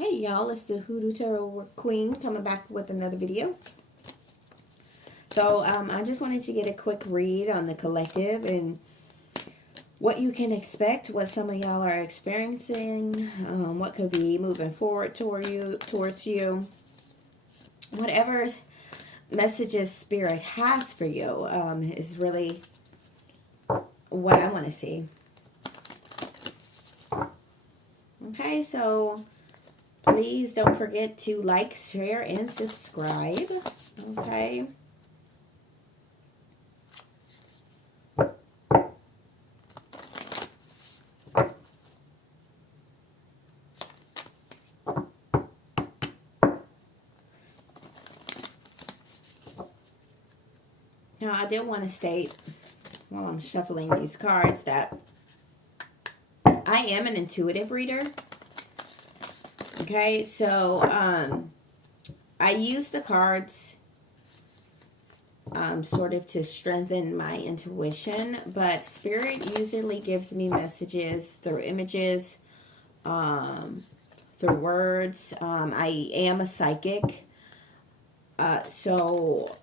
Hey y'all, it's the Hoodoo Tarot Queen coming back with another video. So I just wanted to get a quick read on the collective and what you can expect, what some of y'all are experiencing, what could be moving forward towards you. Whatever messages Spirit has for you is really what I want to see. Okay, so please don't forget to like, share, and subscribe. Okay. Now, I did want to state while I'm shuffling these cards that I am an intuitive reader. Okay, so I use the cards sort of to strengthen my intuition, but Spirit usually gives me messages through images, through words. I am a psychic, so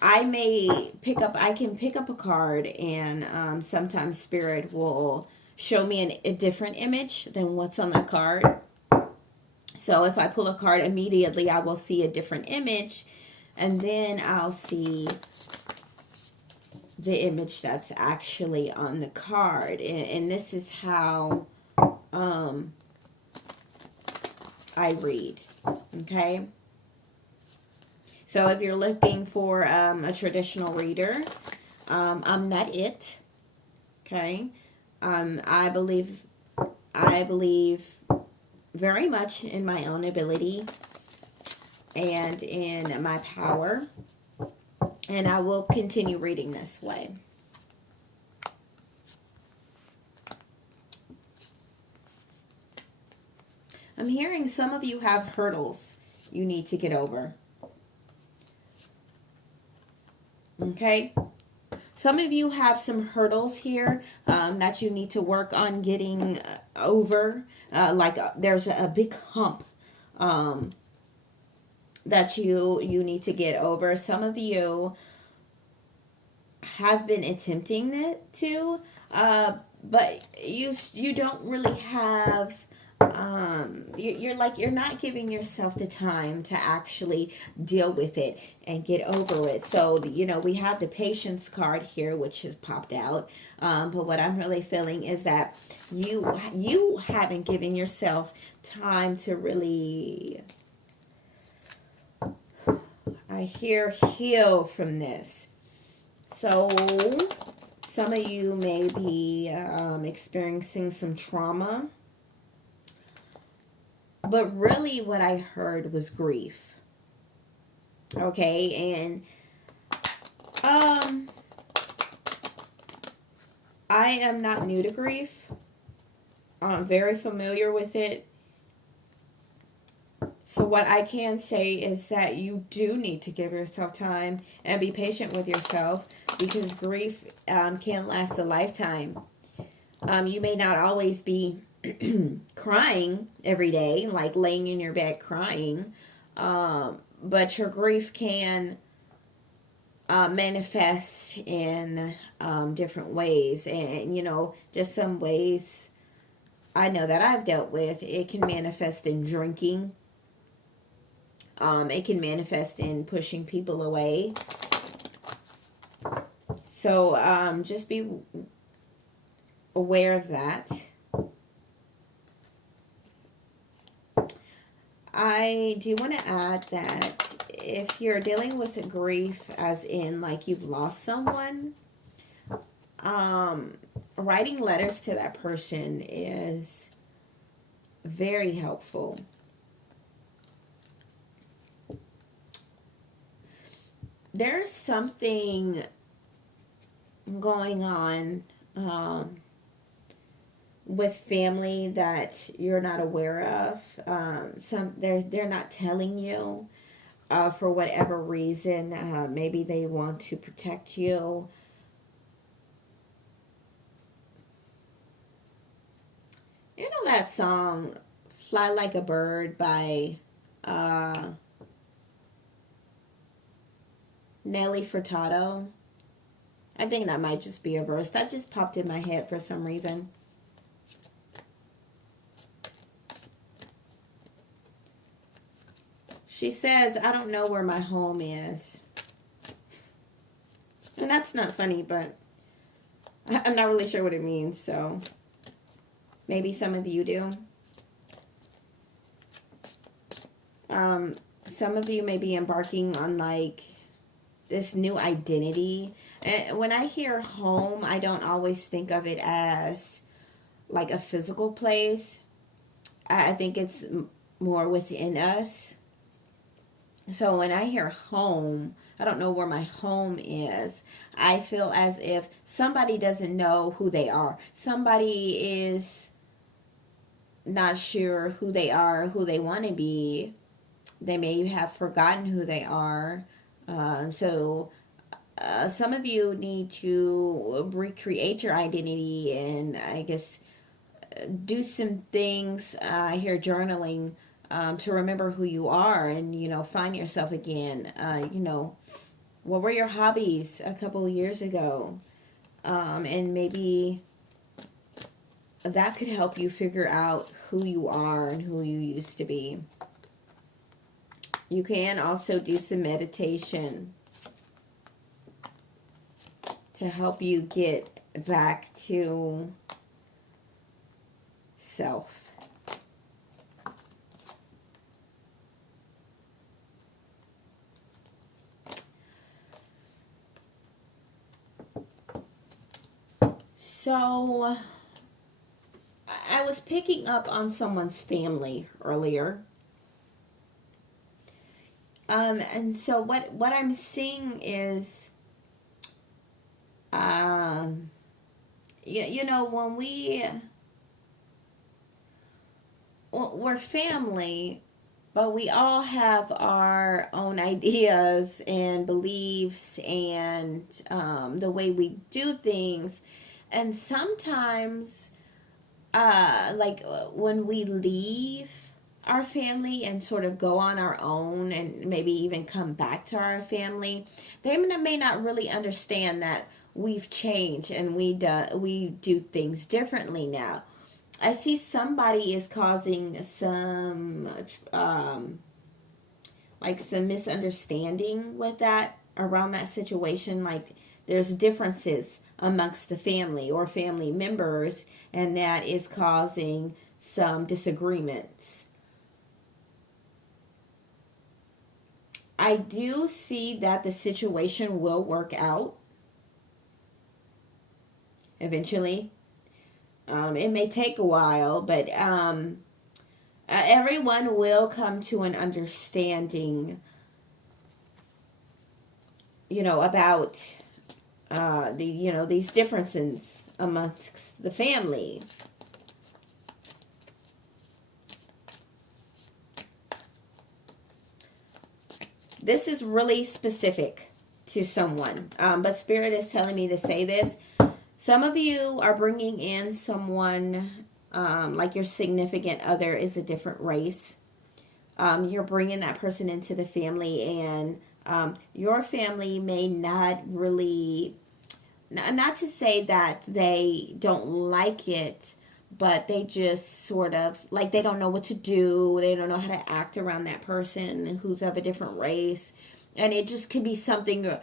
I can pick up a card, and sometimes Spirit will show me a different image than what's on the card. So if I pull a card immediately, I will see a different image, and then I'll see the image that's actually on the card. And this is how I read, okay? So if you're looking for a traditional reader, I'm not it, okay? I believe very much in my own ability and in my power, and I will continue reading this way. I'm hearing some of you have hurdles you need to get over. Okay? Some of you have some hurdles here that you need to work on getting over. There's a big hump that you need to get over. Some of you have been attempting it to, but you don't really have. You're not giving yourself the time to actually deal with it and get over it. So, we have the patience card here, which has popped out. But what I'm really feeling is that you haven't given yourself time to really, I hear, heal from this. So some of you may be experiencing some trauma. But really what I heard was grief. Okay, and I am not new to grief. I'm very familiar with it. So what I can say is that you do need to give yourself time and be patient with yourself, because grief can last a lifetime. You may not always be crying every day, like laying in your bed crying, but your grief can manifest in different ways. And just some ways I know that I've dealt with. It can manifest in drinking. It can manifest in pushing people away. So just be aware of that. I do want to add that if you're dealing with grief, as in like you've lost someone, writing letters to that person is very helpful. There's something going on with family that you're not aware of. They're not telling you for whatever reason. Maybe they want to protect you. You know that song Fly Like a Bird by Nelly Furtado. I think that might just be a verse. That just popped in my head for some reason. She says, I don't know where my home is. And that's not funny, but I'm not really sure what it means, so maybe some of you do. Some of you may be embarking on like this new identity. And when I hear home, I don't always think of it as like a physical place. I think it's more within us. So when I hear home, I don't know where my home is. I feel as if somebody doesn't know who they are. Somebody is not sure who they are, who they want to be. They may have forgotten who they are. So some of you need to recreate your identity and I guess do some things. I hear journaling to remember who you are and, you know, find yourself again. You know, what were your hobbies a couple of years ago? And maybe that could help you figure out who you are and who you used to be. You can also do some meditation to help you get back to self. So, I was picking up on someone's family earlier. And so what I'm seeing is, you know, when we're family, but we all have our own ideas and beliefs and the way we do things. And sometimes, like when we leave our family and sort of go on our own and maybe even come back to our family, they may not really understand that we've changed and we do things differently now. I see somebody is causing some like some misunderstanding with that, around that situation. Like there's differences amongst the family or family members, and that is causing some disagreements. I do see that the situation will work out eventually. It may take a while, but everyone will come to an understanding, you know, about these differences amongst the family. This is really specific to someone, but Spirit is telling me to say this. Some of you are bringing in someone, like your significant other is a different race. You're bringing that person into the family, and your family may not really, not to say that they don't like it, but they just sort of, like, they don't know what to do. They don't know how to act around that person who's of a different race. And it just could be something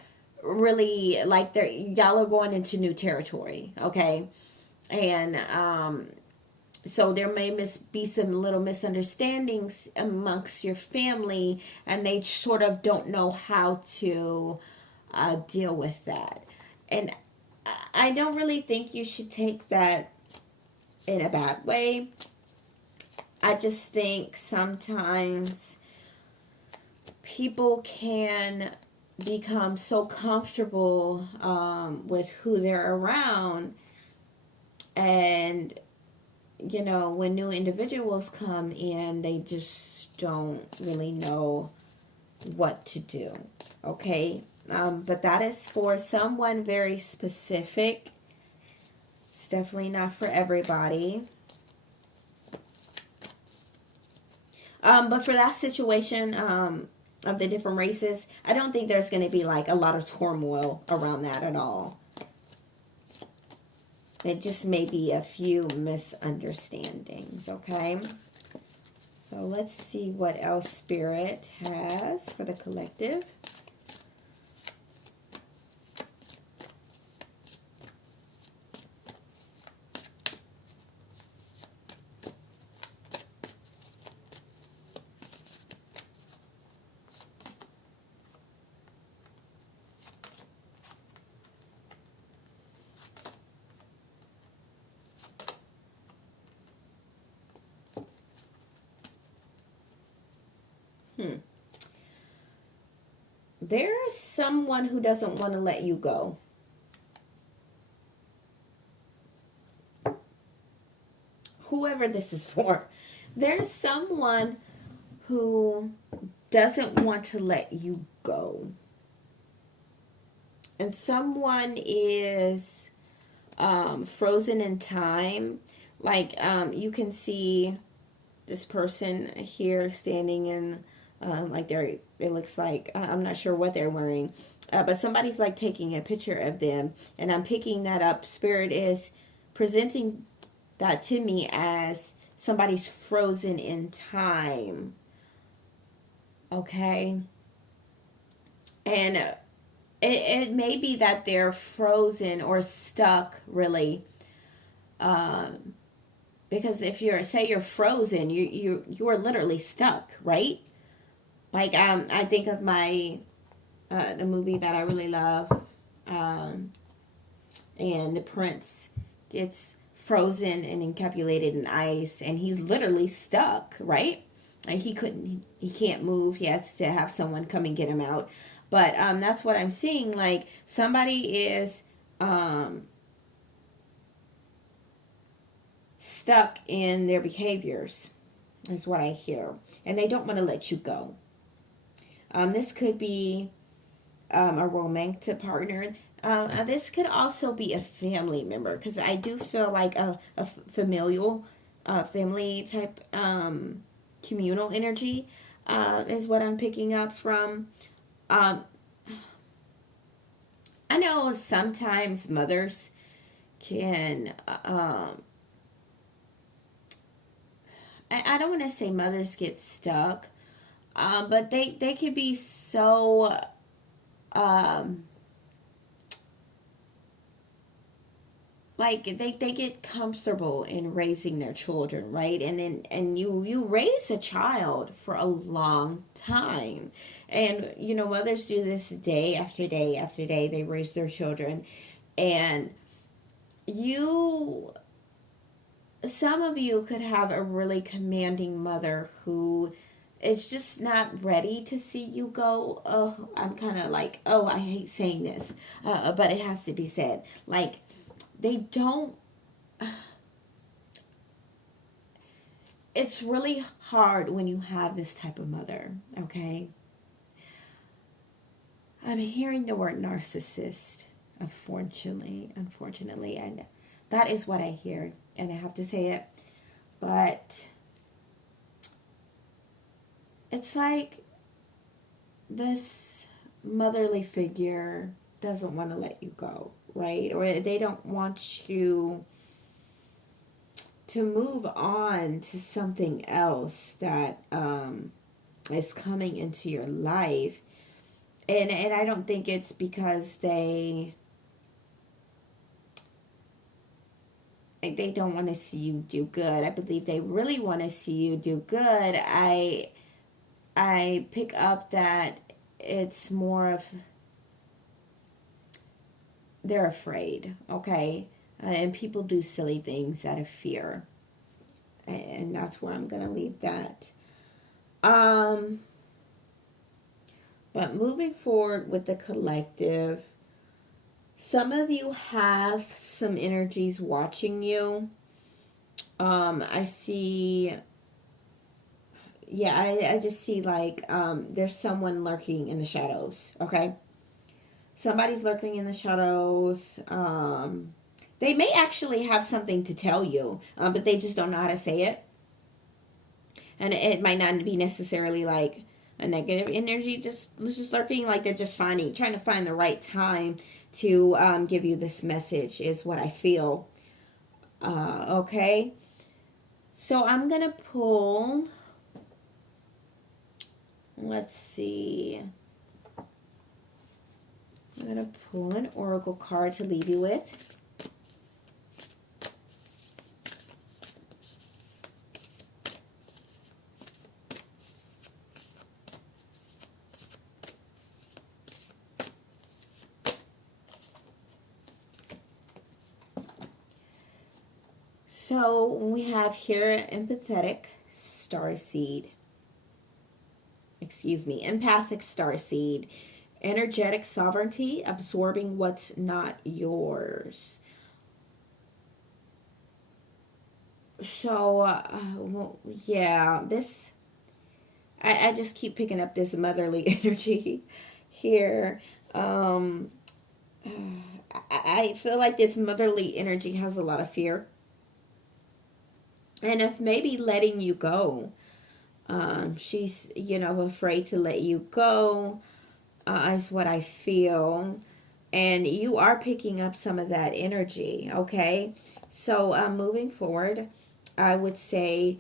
really, like, y'all are going into new territory, okay? And so there may be some little misunderstandings amongst your family, and they sort of don't know how to deal with that. And I don't really think you should take that in a bad way. I just think sometimes people can become so comfortable with who they're around, and you know, when new individuals come in, they just don't really know what to do. Okay, but that is for someone very specific. It's definitely not for everybody. But for that situation, of the different races, I don't think there's going to be like a lot of turmoil around that at all. It just may be a few misunderstandings, okay? So let's see what else Spirit has for the collective. There is someone who doesn't want to let you go. Whoever this is for. There's someone who doesn't want to let you go. And someone is frozen in time. Like you can see this person here standing in like it looks like, I'm not sure what they're wearing, but somebody's like taking a picture of them, and I'm picking that up. Spirit is presenting that to me as somebody's frozen in time. Okay. And it may be that they're frozen or stuck, really. Because if you're frozen, you're literally stuck, right? Like I think of my the movie that I really love, and the prince gets frozen and encapsulated in ice, and he's literally stuck, right? Like he can't move. He has to have someone come and get him out. But that's what I'm seeing. Like somebody is stuck in their behaviors, is what I hear, and they don't want to let you go. This could be a romantic partner. This could also be a family member, because I do feel like a familial, family type communal energy is what I'm picking up from. I know sometimes mothers can, I don't want to say mothers get stuck, but they could be so, like they get comfortable in raising their children, right? And you raise a child for a long time, and mothers do this day after day after day. They raise their children, and some of you could have a really commanding mother who is just not ready to see you go. Oh, I'm kind of like, oh, I hate saying this, but it has to be said. Like, they don't, it's really hard when you have this type of mother, okay? I'm hearing the word narcissist, unfortunately, and that is what I hear, and I have to say it, but it's like this motherly figure doesn't want to let you go, right? Or they don't want you to move on to something else that is coming into your life. And I don't think it's because they don't want to see you do good. I believe they really want to see you do good. I pick up that it's more of they're afraid, okay? And people do silly things out of fear. And that's where I'm going to leave that. But moving forward with the collective, some of you have some energies watching you. I see, I just see like there's someone lurking in the shadows, okay? Somebody's lurking in the shadows. They may actually have something to tell you, but they just don't know how to say it. And it might not be necessarily like a negative energy, just lurking, like they're just trying to find the right time to give you this message is what I feel. Okay, so I'm gonna pull, let's see, I'm gonna pull an oracle card to leave you with. So we have here empathetic starseed. Excuse me, empathic starseed. Energetic sovereignty, absorbing what's not yours. So, well, yeah, this, I just keep picking up this motherly energy here. I feel like this motherly energy has a lot of fear. And if maybe letting you go, she's, afraid to let you go, is what I feel. And you are picking up some of that energy, okay? So moving forward, I would say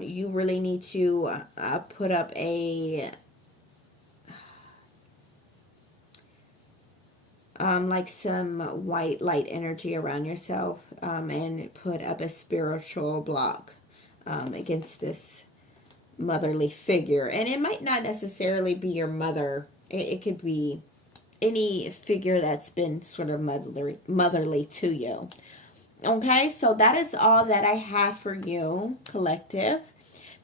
you really need to put up a like some white light energy around yourself, and put up a spiritual block against this motherly figure. And it might not necessarily be your mother. It could be any figure that's been sort of motherly to you. Okay, so that is all that I have for you, collective.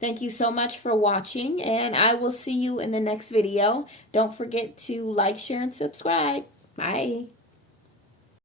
Thank you so much for watching, and I will see you in the next video. Don't forget to like, share, and subscribe. Bye.